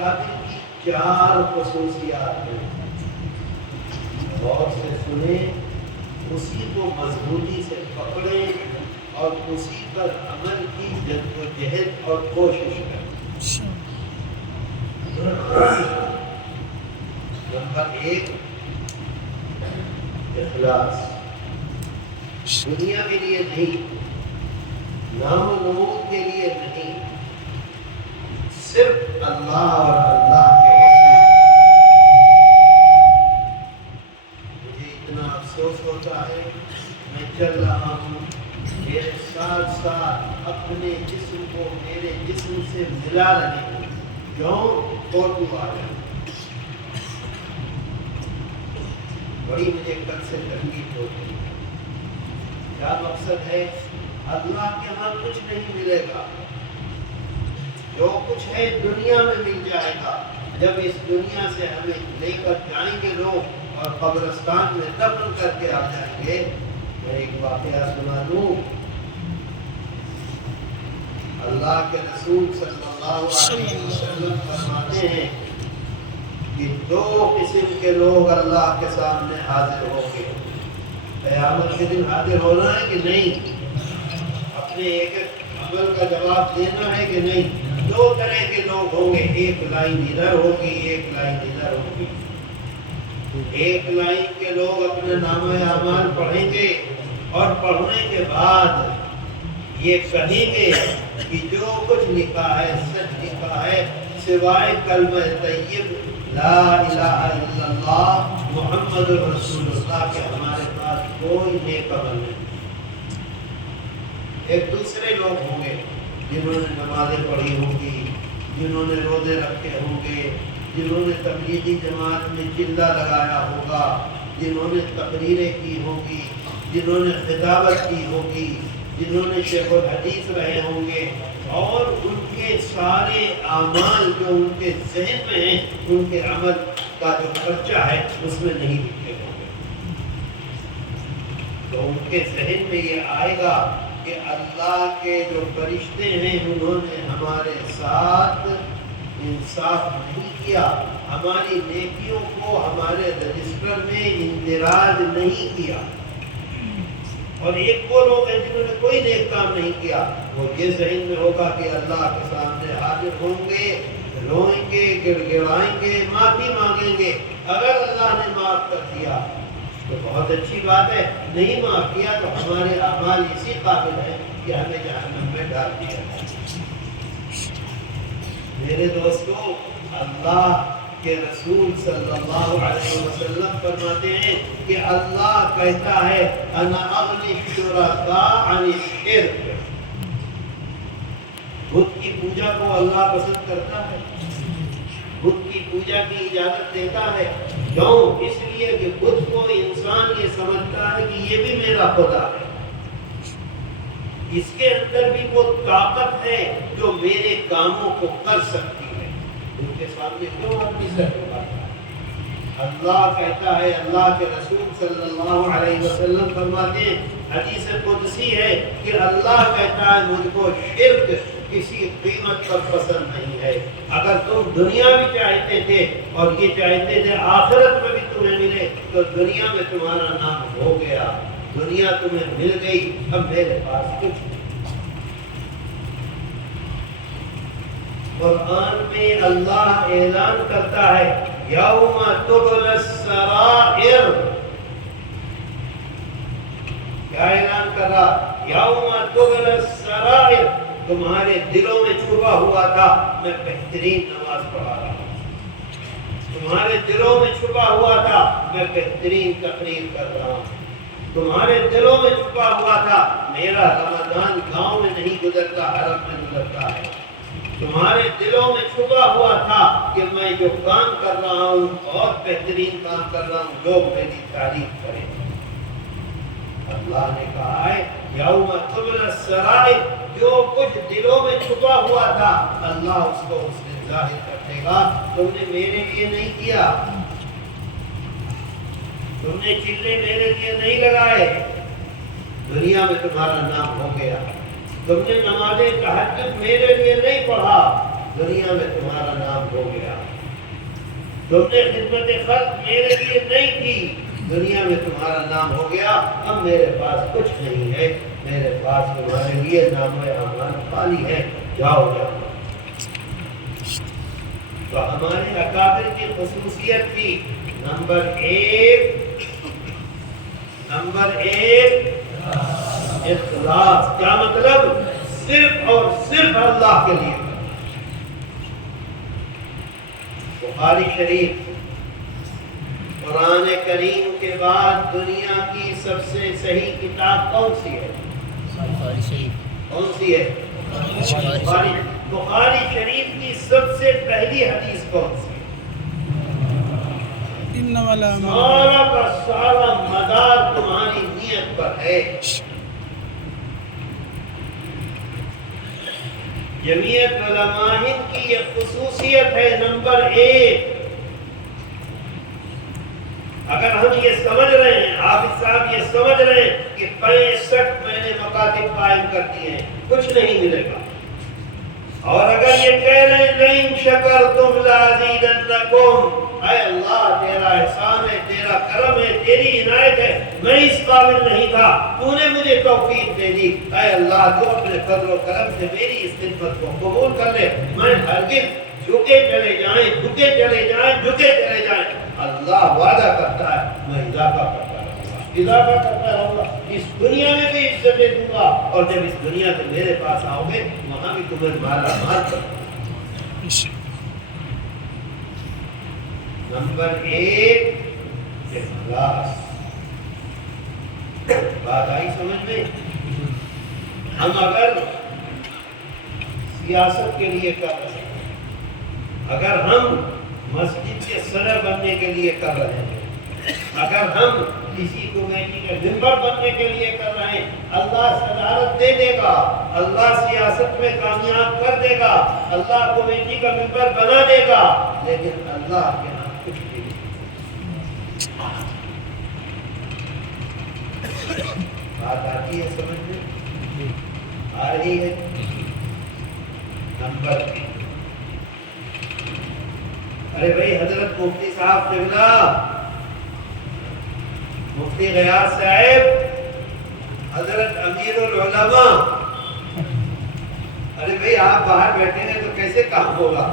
قاتل کی 4 خصوصیات ہیں، غور سے سنیں، اسی کو مضبوطی سے پکڑیں اور اسی پر عمل کی جد و جہد اور کوشش کریں۔ نمبر 1، اخلاص۔ دنیا کے لیے نہیں، نام و نمود کے لیے نہیں، صرف اللہ اور اللہ کے رسول۔ مجھے اتنا افسوس ہوتا ہے، میں چل رہا ہوں، میرے ساتھ ساتھ اپنے جسم کو میرے جسم سے ملا رہے ہیں، کیوں؟ فوٹو آ جائے۔ بڑی مجھے کل سے تکلیف ہوتی ہے۔ کیا مقصد ہے؟ اللہ کے ہاں کچھ نہیں ملے گا، جو کچھ ہے دنیا میں مل جائے گا۔ جب اس دنیا سے ہمیں لے کر جائیں گے لوگ اور قبرستان میں دفن کر کے آ جائیں گے۔ میں ایک واقعہ سنا دوں۔ اللہ کے رسول صلی اللہ علیہ وسلم فرماتے ہیں کہ 2 قسم کے لوگ اللہ کے سامنے حاضر ہوں گے۔ قیامت کے دن حاضر ہونا ہے کہ نہیں؟ اپنے ایک عمل کا جواب دینا ہے کہ نہیں؟ 2 طرح کے لوگ ہوں گے، ایک لائن ادھر ہوگی، ایک لائن ادھر ہوگی۔ ایک لائن کے لوگ اپنے نامہ اعمال پڑھیں گے اور پڑھنے کے بعد یہ کہیں گے کہ جو کچھ لکھا ہے سچ لکھا ہے، سوائے کلمہ طیب لا الہ الا اللہ محمد رسول اللہ کے ہمارے پاس کوئی نیک عمل نہیں۔ ایک دوسرے لوگ ہوں گے جنہوں نے نمازیں پڑھی ہوں گی، جنہوں نے روزے رکھے ہوں گے، جنہوں نے تبلیغی جماعت میں چلہ لگایا ہوگا، جنہوں نے تقریریں کی ہوں گی، جنہوں نے خطابت کی ہوگی، جنہوں نے شیخ الحدیث رہے ہوں گے، اور ان کے سارے اعمال جو ان کے ذہن میں ہیں، ان کے عمل کا جو خرچہ ہے اس میں نہیں لکھے ہوں گے۔ تو ان کے ذہن میں یہ آئے گا کہ اللہ کے جو فرشتے ہیں انہوں نے ہمارے ساتھ انصاف نہیں کیا، ہماری نیکیوں کو ہمارے رجسٹر میں اندراج نہیں کیا۔ اور ایک وہ لوگ ہیں جنہوں نے کوئی نیک کام نہیں کیا، وہ یہ ذہن میں ہوگا کہ اللہ کے سامنے حاضر ہوں گے، روئیں گے، گڑ گڑائیں گے، معافی مانگیں گے۔ اگر اللہ نے معاف کر دیا تو بہت اچھی بات ہے، نہیں معاف کیا تو ہمارے اعمال اسی قابل ہیں کہ ہمیں جہنم میں ڈال دیا جائے۔ میرے دوستو، اللہ کہ رسول صلی اللہ علیہ وسلم فرماتے ہیں کہ اللہ کہتا ہے انا اغنی الشرکاء عن الشرک۔ بت کی پوجا کو اللہ پسند کرتا ہے، بت کی پوجا کی اجازت دیتا ہے، کیوں؟ اس لیے کہ بت کو انسان یہ سمجھتا ہے کہ یہ بھی میرا خدا ہے، اس کے اندر بھی وہ طاقت ہے جو میرے کاموں کو کر سکتی ہے۔ ان کے سامنے کیوں آدمی سر جھکاتا ہے؟ اللہ کہتا ہے، اللہ کے رسول صلی اللہ علیہ وسلم فرماتے ہیں، حدیث قدسی ہے کہ اللہ کہتا ہے مجھ کو شرک کسی قیمت پر پسند نہیں ہے۔ اگر تم دنیا بھی چاہتے تھے اور یہ چاہتے تھے آخرت میں بھی تمہیں ملے تو دنیا میں تمہارا نام ہو گیا، دنیا تمہیں مل گئی، اب میرے پاس کچھ نہیں۔ قرآن میں اللہ اعلان کرتا ہے یوم تبلی السرائر، کیا اعلان کر رہا؟ یوم تبلی السرائر، تمہارے دلوں میں چھپا ہوا تھا، میں بہترین نماز پڑھا رہا ہوں، تمہارے دلوں میں چھپا ہوا تھا، میں بہترین تقریر کر رہا ہوں، تمہارے دلوں میں چھپا ہوا تھا، میرا رمضان گاؤں میں نہیں گزرتا، حرم میں گزرتا ہے، تمہارے دلوں میں چھپا ہوا تھا کہ میں جو کام کر رہا ہوں اور بہترین کام کر رہا ہوں، لوگ میری تعریف کریں۔ اللہ نے کہا ہے یوم تبلی السرائر، جو کچھ دلوں میں چھپا ہوا تھا اللہ اس کو اس دن ظاہر کر دے گا۔ تم نے میرے لیے نہیں کیا، تم نے چلے میرے لیے نہیں لگائے، دنیا میں تمہارا نام ہو گیا۔ تم نے نماز تہجد میرے لیے نہیں پڑھا، دنیا میں تمہارا نام ہو گیا. تم نے خدمت خلق میرے لیے نہیں کی، دنیا میں تمہارا نام ہو گیا. اب میرے پاس کچھ نہیں ہے، میرے پاس تمہارے لیے نام اعمال خالی ہے. جاؤ جاؤ. تو ہمارے اکابر کی خصوصیت تھی نمبر ایک اخلاص. کیا مطلب؟ صرف اور صرف اللہ کے لیے. بخاری شریف قرآن کریم کے بعد دنیا کی سب سے صحیح کتاب کون سی ہے؟ بخاری شریف. کون سی ہے؟ بخاری شریف کی سب سے پہلی حدیث کون سی ہے؟ سارا کا سارا مدار تمہاری نیت پر ہے. جمعیت علماء ہند کی یہ خصوصیت ہے نمبر ایک. اگر ہم یہ سمجھ رہے ہیں، حافظ صاحب یہ سمجھ رہے ہیں کہ 65 میں نے مکاتب قائم کر دیے ہیں، کچھ نہیں ملے گا. اور اگر یہ کہہ رہے ہیں لئن شکرتم لازیدنکم، اے اللہ تیرا احسان ہے، تیرا کرم ہے، تیری عنایت ہے، میں اس قابل نہیں تھا، تو نے مجھے توفیق دے دی. اے اللہ تو اپنے فضل و کرم سے میری اس خدمت کو قبول کر لے. میں ہرگز جھکے چلے جائیں، جھکے چلے جائیں، جھکے چلے جائیں. اللہ وعدہ کرتا ہے میں اضافہ کرتا رہوں گا، اضافہ کرتا رہوں گا. اس دنیا میں بھی عزتیں دوں گا، اور جب اس دنیا سے میرے پاس آؤ گے وہاں بھی تمہیں مالا مال کروں گا. نمبر ایک اخلاص. بات آئی سمجھ میں؟ ہم اگر سیاست کے لیے کر رہے ہیں، اگر ہم مسجد کے صدر بننے کے لیے کر رہے ہیں، اگر ہم کسی کمیٹی کا ممبر بننے کے لیے کر رہے ہیں، اللہ صدارت دے دے گا، اللہ سیاست میں کامیاب کر دے گا، اللہ کمیٹی کا ممبر بنا دے گا، لیکن اللہ کے ہاں کچھ بھی نہیں. بات آتی ہے سمجھ میں؟ آ رہی ہے. نمبر 3. ارے بھائی حضرت مفتی صاحب قبلہ، مفتی غیاث صاحب، حضرت امیر العلماء، ارے بھائی آپ باہر بیٹھے ہیں تو کیسے کام ہوگا؟